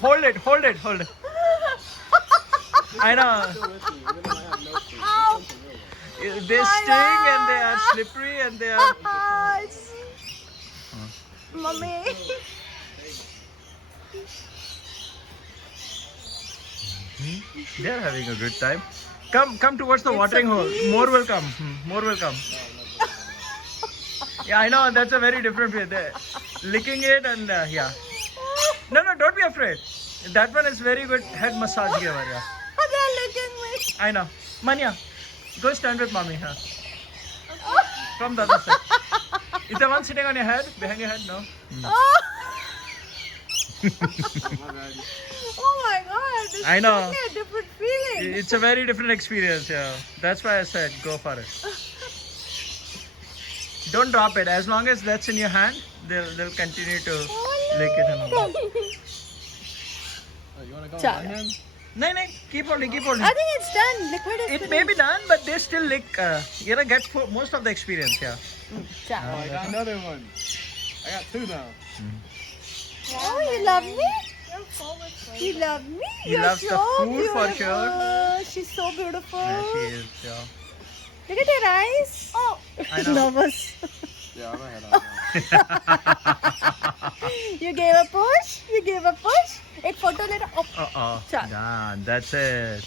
Hold it. I know. Ow. They sting and they are slippery and they are. Mommy. They are having a good time. Come towards the It's watering a hole. beast. More will come. More will come. Yeah, I know. That's a very different way. They're licking it and yeah. No, don't be afraid. That one is very good head massage giver. Yeah. They're licking me. I know. Manya, go stand with mommy. Huh? From the other side. Is the one sitting on your head? Behind your head? No. Oh. Oh my god. This I is know. totally a different feeling. It's a very different experience. Yeah. That's why I said go for it. Don't drop it. As long as that's in your hand, they'll continue to lick it and all. You want to go Chalo. on my hand? No, keep holding. I think it's done. Liquid is It may be done, but they still lick. Get most of the experience. Yeah. Oh, Chalo. I got another one. I got two now. Oh, you love me? You love me? He You're loves the so food for beautiful. sure. She's so beautiful. Yeah, she is. Yeah. Look at your eyes. Oh, I know. nervous. Yeah, I'm gonna head out now. You gave a push. Ek photo later. Oh, Uh-oh. Chal. Done. That's it.